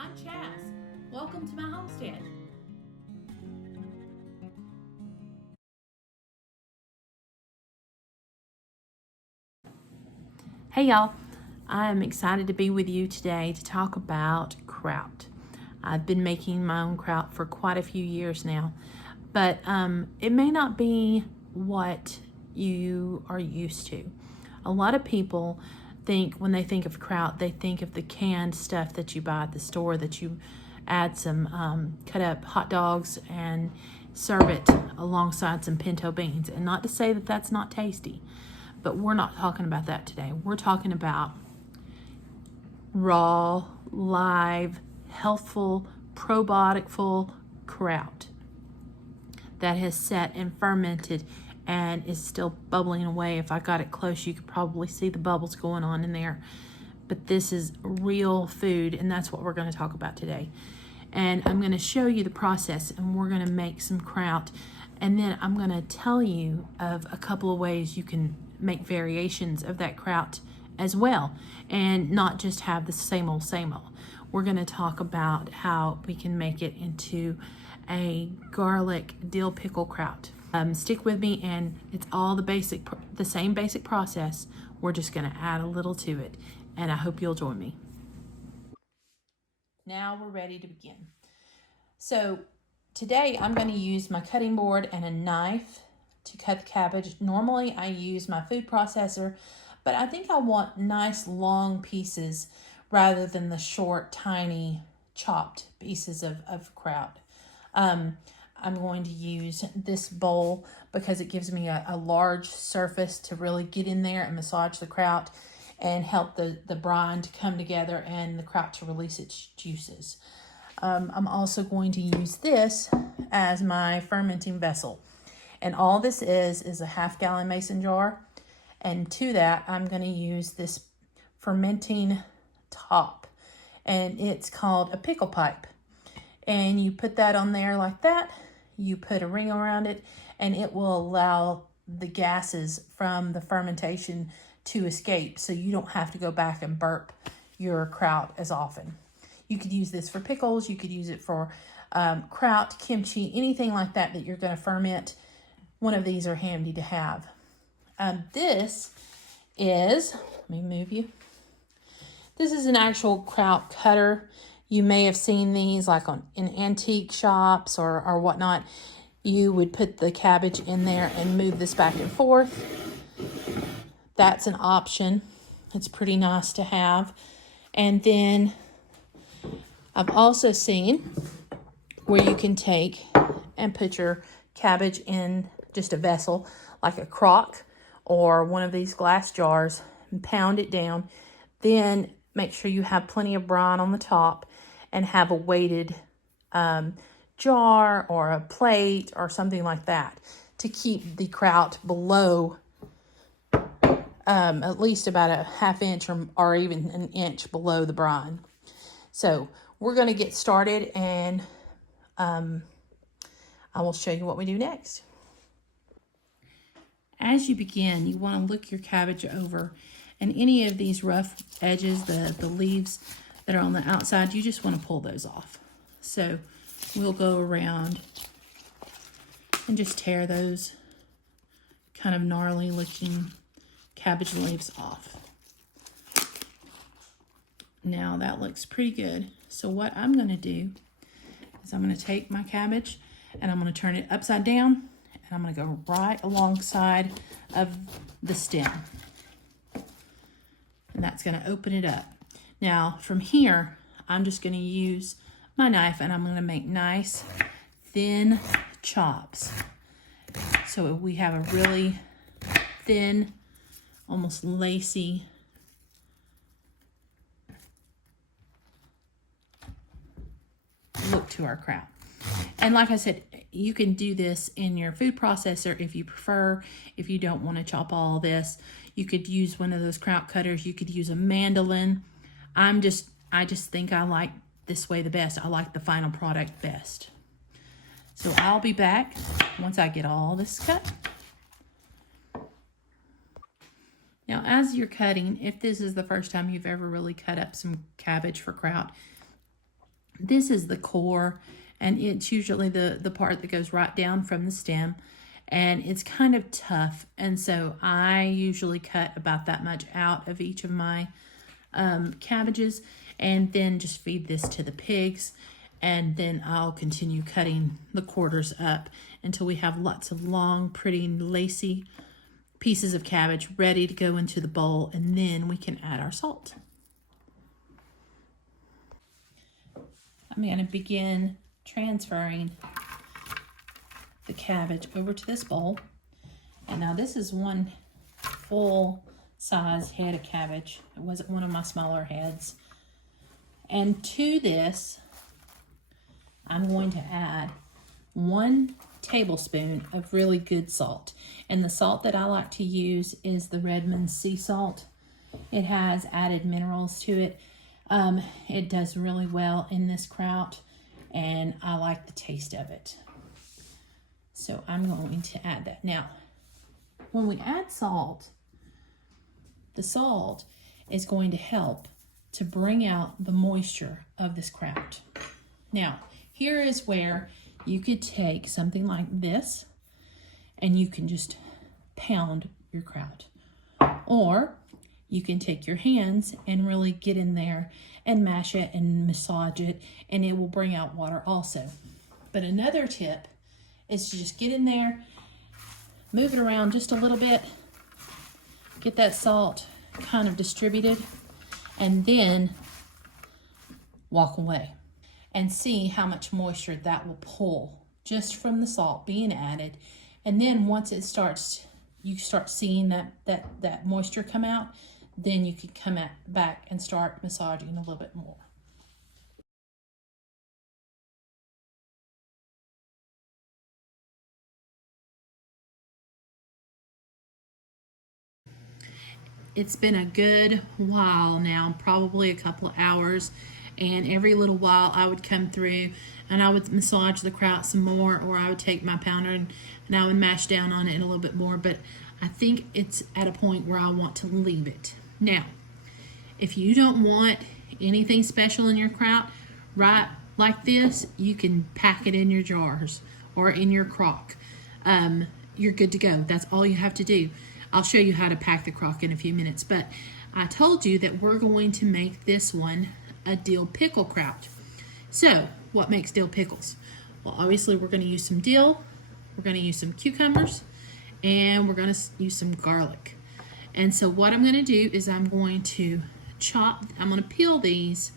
I'm Chas. Welcome to my homestead. Hey y'all, I'm excited to be with you today to talk about kraut. I've been making my own kraut for quite a few years now, but it may not be what you are used to. A lot of people think when they think of kraut, they think of the canned stuff that you buy at the store, that you add some cut up hot dogs and serve it alongside some pinto beans. And not to say that that's not tasty, but we're not talking about that today. We're talking about raw, live, healthful, probiotic-full kraut that has set and fermented and is still bubbling away. If I got it close, you could probably see the bubbles going on in there. But this is real food, and that's what we're going to talk about today. And I'm going to show you the process, and we're going to make some kraut. And then I'm going to tell you of a couple of ways you can make variations of that kraut as well, and not just have the same old, same old. We're going to talk about how we can make it into a garlic dill pickle kraut. Stick with me, and it's all the same basic process. We're just going to add a little to it, and I hope you'll join me. Now we're ready to begin. So today I'm going to use my cutting board and a knife to cut the cabbage. Normally I use my food processor, but I think I want nice long pieces rather than the short, tiny, chopped pieces of kraut. I'm going to use this bowl because it gives me a large surface to really get in there and massage the kraut and help the brine to come together and the kraut to release its juices. I'm also going to use this as my fermenting vessel. And all this is a half-gallon mason jar. And to that, I'm going to use this fermenting top. And it's called a pickle pipe. And you put that on there like that. You put a ring around it, and it will allow the gases from the fermentation to escape, so you don't have to go back and burp your kraut as often. You could use this for pickles. You could use it for kraut, kimchi, anything like that you're going to ferment. One of these are handy to have. This is, let me move you. This is an actual kraut cutter. You may have seen these like in antique shops or whatnot. You would put the cabbage in there and move this back and forth. That's an option. It's pretty nice to have. And then I've also seen where you can take and put your cabbage in just a vessel, like a crock or one of these glass jars, and pound it down. Then make sure you have plenty of brine on the top and have a weighted jar or a plate or something like that to keep the kraut below at least about a half inch or even an inch below the brine. So we're going to get started, and I will show you what we do next. As you begin, you want to look your cabbage over, and any of these rough edges, the leaves that are on the outside, you just want to pull those off. So we'll go around and just tear those kind of gnarly looking cabbage leaves off. Now that looks pretty good. So what I'm going to do is I'm going to take my cabbage and I'm going to turn it upside down, and I'm going to go right alongside of the stem. And that's going to open it up. Now from here, I'm just going to use my knife, and I'm going to make nice thin chops. So we have a really thin, almost lacy look to our kraut. And like I said, you can do this in your food processor if you prefer. If you don't want to chop all this, you could use one of those kraut cutters. You could use a mandolin. I just think I like this way the best. I like the final product best. So I'll be back once I get all this cut. Now, as you're cutting, if this is the first time you've ever really cut up some cabbage for kraut, This is the core, and it's usually the part that goes right down from the stem, and it's kind of tough, and so I usually cut about that much out of each of my cabbages, and then just feed this to the pigs, and then I'll continue cutting the quarters up until we have lots of long, pretty, lacy pieces of cabbage ready to go into the bowl, and then we can add our salt. I'm going to begin transferring the cabbage over to this bowl. And now this is one full size head of cabbage. It wasn't one of my smaller heads. And to this, I'm going to add 1 tablespoon of really good salt. And the salt that I like to use is the Redmond sea salt. It has added minerals to it. It does really well in this kraut, and I like the taste of it. So I'm going to add that. Now, when we add salt, the salt is going to help to bring out the moisture of this kraut. Now, here is where you could take something like this and you can just pound your kraut. Or you can take your hands and really get in there and mash it and massage it, and it will bring out water also. But another tip is to just get in there, move it around just a little bit, get that salt kind of distributed, and then walk away and see how much moisture that will pull just from the salt being added. And then once it starts, you start seeing that moisture come out, then you can come back and start massaging a little bit more. It's been a good while now, probably a couple of hours, and every little while I would come through and I would massage the kraut some more, or I would take my pounder and I would mash down on it a little bit more, but I think it's at a point where I want to leave it. Now, if you don't want anything special in your kraut, right like this, you can pack it in your jars or in your crock. You're good to go. That's all you have to do. I'll show you how to pack the crock in a few minutes, but I told you that we're going to make this one a dill pickle kraut. So, what makes dill pickles? Well, obviously we're going to use some dill, we're going to use some cucumbers, and we're going to use some garlic. And so what I'm going to do is I'm going to peel these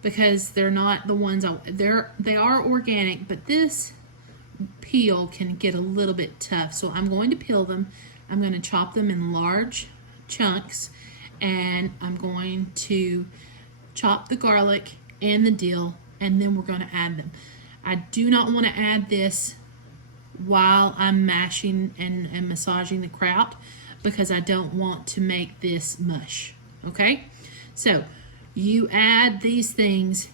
because they're not the ones, they are organic, but this peel can get a little bit tough. So I'm going to peel them. I'm going to chop them in large chunks, and I'm going to chop the garlic and the dill, and then we're going to add them. I do not want to add this while I'm mashing and massaging the kraut because I don't want to make this mush, okay? So you add these things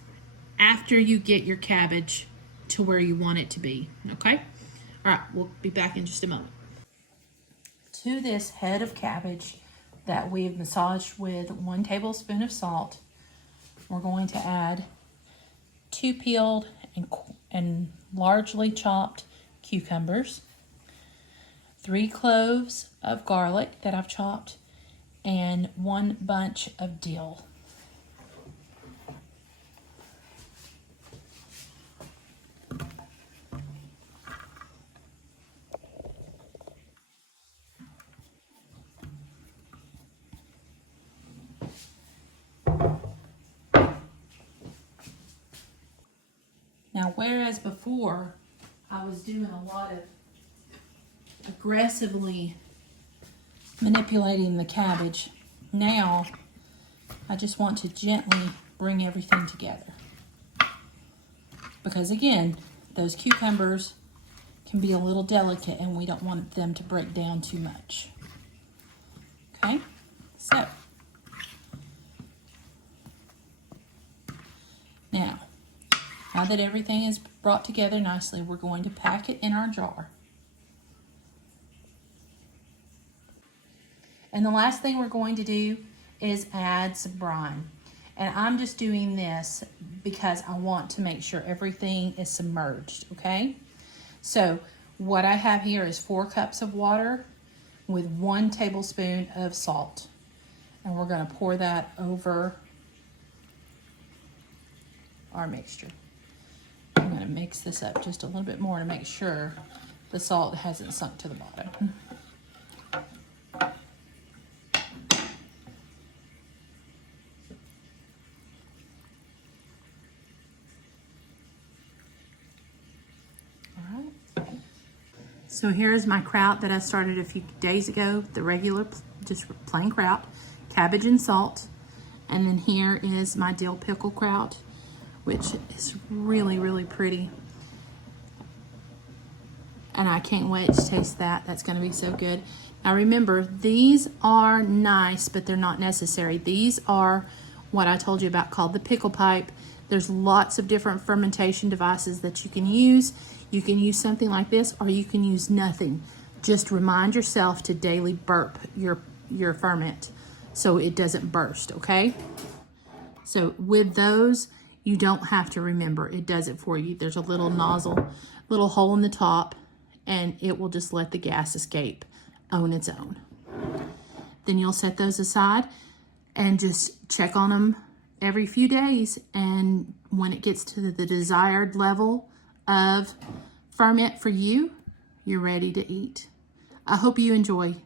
after you get your cabbage to where you want it to be, okay? All right, we'll be back in just a moment. To this head of cabbage that we've massaged with 1 tablespoon of salt, we're going to add 2 peeled and largely chopped cucumbers, 3 cloves of garlic that I've chopped, and 1 bunch of dill. Now, whereas before I was doing a lot of aggressively manipulating the cabbage, now I just want to gently bring everything together. Because again, those cucumbers can be a little delicate and we don't want them to break down too much. Okay, so now that everything is brought together nicely, we're going to pack it in our jar. And the last thing we're going to do is add some brine. And I'm just doing this because I want to make sure everything is submerged, okay? So what I have here is 4 cups of water with 1 tablespoon of salt. And we're gonna pour that over our mixture. I'm gonna mix this up just a little bit more to make sure the salt hasn't sunk to the bottom. So here's my kraut that I started a few days ago, the regular, just plain kraut, cabbage and salt. And then here is my dill pickle kraut, which is really, really pretty. And I can't wait to taste that. That's gonna be so good. Now remember, these are nice, but they're not necessary. These are what I told you about called the pickle pipe. There's lots of different fermentation devices that you can use. You can use something like this, or you can use nothing. Just remind yourself to daily burp your ferment so it doesn't burst, okay? So with those, you don't have to remember. It does it for you. There's a little nozzle, little hole in the top, and it will just let the gas escape on its own. Then you'll set those aside and just check on them every few days. And when it gets to the desired level of ferment for you, you're ready to eat. I hope you enjoy.